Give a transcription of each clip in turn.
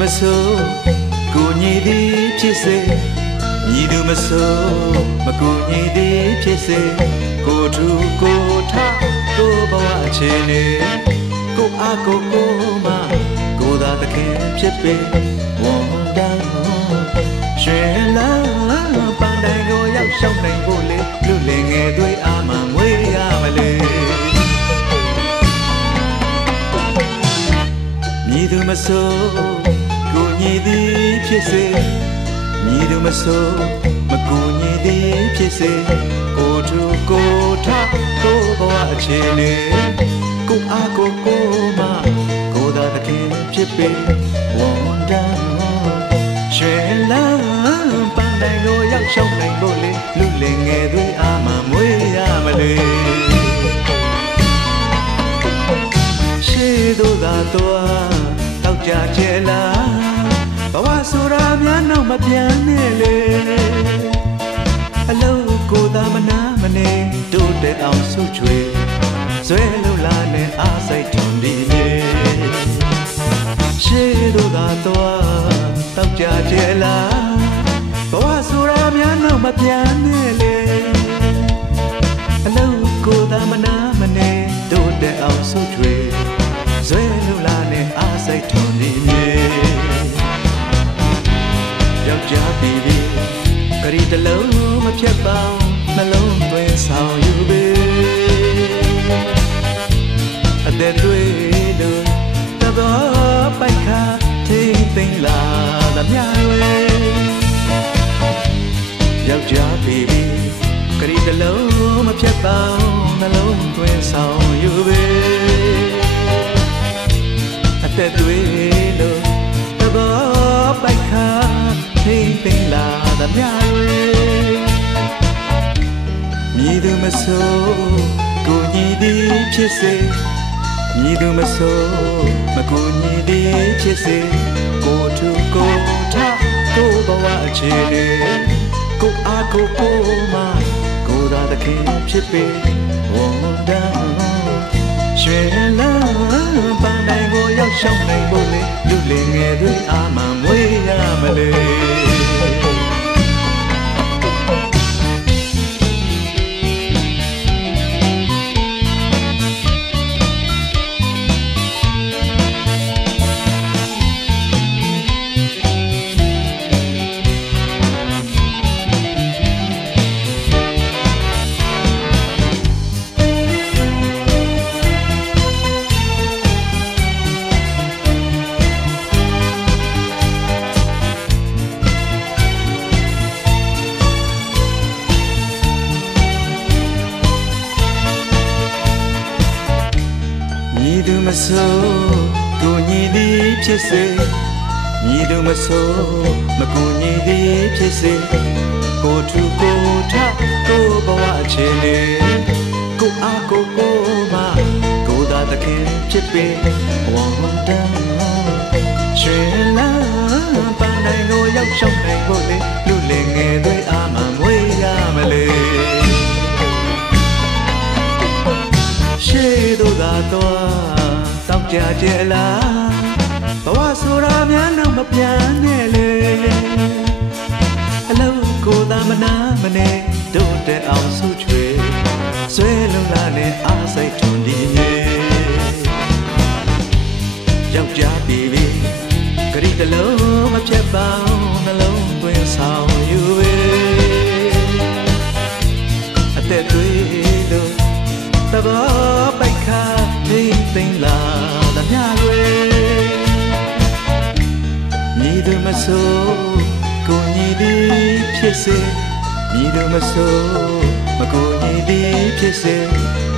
မဆိုးကိုညီသည်ဖြစ်စေညီသူမဆိုးမကိုညီသည်ဖြစ်စေကိုထူကိုထကိုဘဝအခြေအနေကိုအားကိုမကိုသာသခင်ဖြစ်ပေဝန်တန်းရွှေလန်းပန်းတိုင်းကိုရောက်ရှောက်နိုင်ဖို့လေလူလင်ငယ်တွေအားမှမွေးရမလဲညီသူမဆိုးကိုညီသည်ဖြစ်စေညီသူမဆိုးမကိုညီသည်ဖြစ်စေကိုထူကိုထကိုဘဝအခြေအနေကိုအားကိုမကိုသာသခင်ဖြစ်ပေဝန်တန်းရွှေလန်းပန်းတိုင်းကိုရောက်ရှောက်နိုင်ဖို့လေလူလင်ငယ်တွေအားမှမွေးရမလဲရှေးတို့သာတော့တောက်ကြကျဲလာဘဝဆိုတာများနောက်မပြန်နဲ့လေအလုံးကိုသာမနာမနေတို့တဲ့အောင်ဆုချွေဇွဲလုံးလာနဲ့အားစိတ်ထွန်ဒီလေရှေးတို့သာတော့တောက်ကြကျဲလာဘဝဆိုတာများနောက်မပြန်နဲ့လေအလုံးကိုသာမနာမနေတို့တဲ့အောင်ဆုချွေဇွဲလုံးလာနဲ့အားစိတ်ထွန်ဒီလေယောက်ျားပြည်ပြည်ကလေးတစ်လုံးမဖြတ်ပေါင်းနှလုံးသွင်းဆောင်ယူပေအသက်တွေတို့တဘောပိုက်ခါထိမ့်သိမ့်လာသမျှတွေယောက်ျားပြည်ပြည်ကလေးတစ်လုံးမဖြတ်ပေါင်းနှလုံးသွင်းဆောင်ယူပေအသက်တွေတို့တဘောပိုက်ခါထိမ့်သိမ့်လာသမျှတွေမြည်သူမဆိုးကိုညီသည်ဖြစ်စေမြည်သူမဆိုးမကိုညီသည်ဖြစ်စေကိုထူကိုထကိုဘဝအခြေအနေကိုအားကိုမကိုသာသခင်ဖြစ်ပေဝန်တန်းရွှေလန်းပန်းတိုင်းကိုရောက်ရှောက်နိုင်ဖို့လေလူလင်ငယ်တွေအားမှမွေးရမလဲညီသူမဆိုးကိုညီသည်ဖြစ်စေညီသူမဆိုးမကိုညီသည်ဖြစ်စေကိုထူကိုထကိုဘဝအခြေအနေကိုအားကိုမကိုသာသခင်ဖြစ်ပေဝန်တန်းရွှေလန်းပန်းတိုင်းကိုရောက်ရှောက်နိုင်ဖို့လေလူလင်ငယ်တွေအားမှမွေးရမလဲရှေးတို့သာတော့တောက်ကြကျဲလာဘဝဆိုတာများနောက်မပြန်နဲ့လေအလုံးကိုသာမနာမနေတို့တဲ့အောင်ဆုချွေဆွဲလုံးလာနဲ့အားစိတ်ထွန်ဒီရေယောက်ျားပြည်ပြည်ဂရိတလုံးမဖြတ်ပေါင်းနှလုံးသွင်းဆောင်ယူပေအသက်တွေတို့တဘောပိုက်ခါထိမ့်သိမ့်လာသမျှတွေညီသူမဆိုးကိုညီသည်ဖြစ်စေညီသူမဆိုးမကိုညီသည်ဖြစ်စေ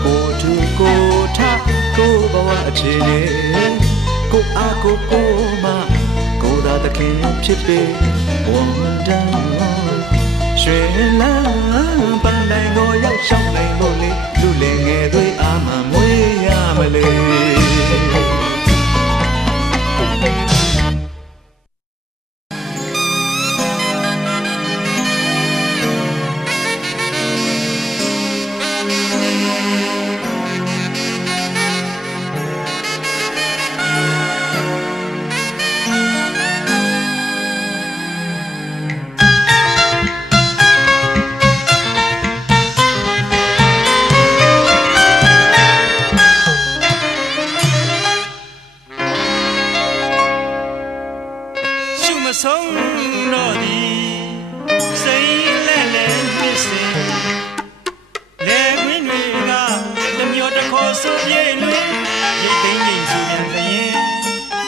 ကိုထူကိုထကိုဘဝအခြေအနေကိုအားကိုမကိုသာသခင်ဖြစ်ပေဝန်တန်းရွှေလန်းပန်းတိုင်းကိုရောက်ရှောက်နိုင်ဖို့လေလူလင်ငယ်တွေအားမှမွေးရမလဲ ဆုံးတော့သည်စိတ်လက်လက်နှစ်စင်လေခွင်းတွေကတမျိုးတစ်ခေါ်ဆိုပြေလွင်ရိတ်သိမ်းငိမ်ဆိုပြန်လျင်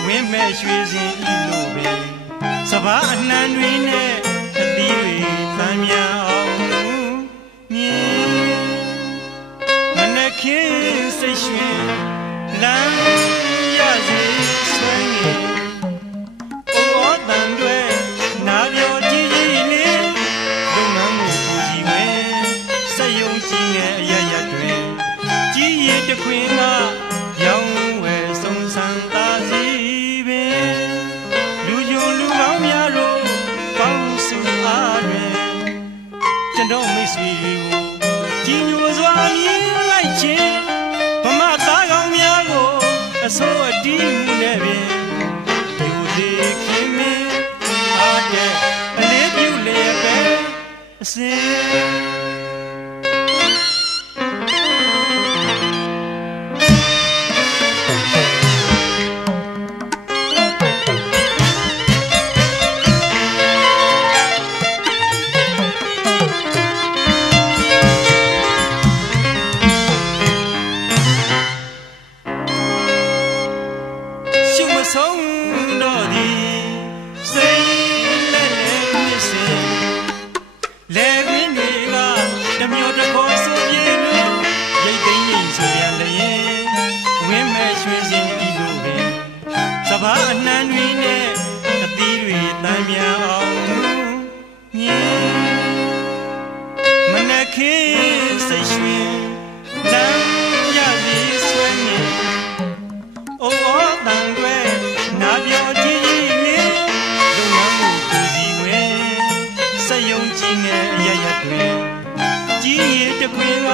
ဝင်းမဲ့ရွှေစင်ဤလိုပဲစဘာအနှံတွေနဲ့အသီးတွေသမ်းမြောင်းမြင်မနှခင်စိတ်ရွှင်လမ်းရစေဆွဲငင်ခွင်ကရောင်းဝယ်ဆုံးဆန်းသာစီပင်လူယုံလူကောင်းများတို့ပေါင်းစုအားတွင်ကျွန်တော်မိတ်ဆွေတွေကိုကြီးညိုစွာမြင်လိုက်ခြင်းဗမာသားကောင်းများကိုအစိုးအတီးမှုနဲ့ပင်ယူသေးခင်မင်းအားတဲ့အလေးပြုလျက်ပဲအစင်ဆုံးတော့သည်စိတ်လက်လက်နှစ်စင်လေခွင်းတွေကတမျိုးတစ်ခေါ်ဆိုပြေလို့ရိတ်သိမ်းငိမ်ဆိုရလျင်ဝင်းမဲ့ရွှေစင်ဤလိုပင်စဘာအနှံတွေနဲ့အသီးတွေတမ်းမြောင်းမြင်မနှခင်စိတ်ရွှင်လမ်းရစီဆွဲမြင်အိုးတန်တွေနာပြောကြည့်ရင်လုံငန်းမှုသူစီဝင်စက်ယုံကြည်ငယ်အရရတွင်ကြီးရတခွင်က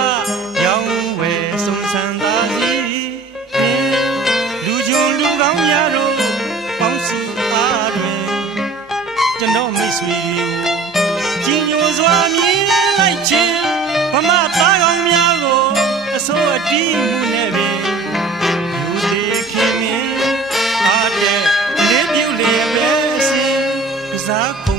ရောင်းဝယ်ဆုံးဆန်းသာစီလူဂျုံလူကောင်းများတို့ပေါင်းစုအားတွင်ကျွန်တော်မိတ်ဆွေတွေကိုကြီးညိုစွာမြင်လိုက်ခြင်းဗမာသားကောင်းများကိုအစိုးအတီးမှုနဲ့ပင်ယူသေးခင်မင်းအားတဲ့လေးပြုလျက်ပဲစင်ကစား